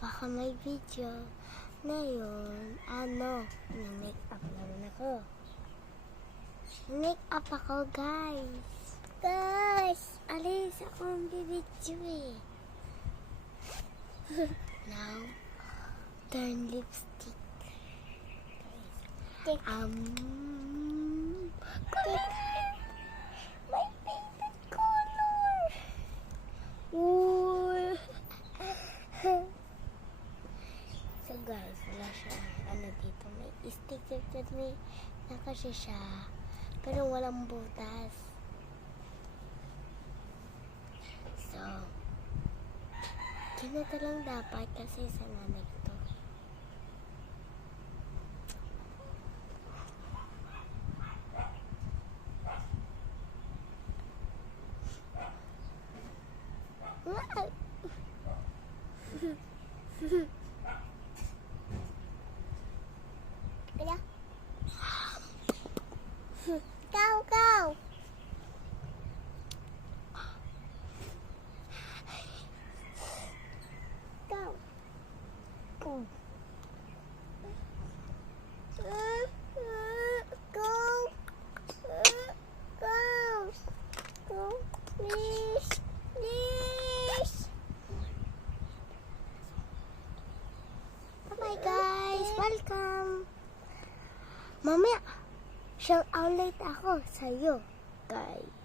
baka may video. Ngayon, na-make up naman ako. Make up ako, guys. Guys, alis akong bibidyo eh. Now, turn lipstick. Guys, my favorite color. Ooh. So guys, wala siya. Dito may sticker that may nakasya siya. Pero walang butas. So, kinata lang dapat kasi sa nanay ko. Go, go! Go! Go! Go! Please! Please! Bye guys! Welcome! Mamaya, shout out late ako sa'yo, guys.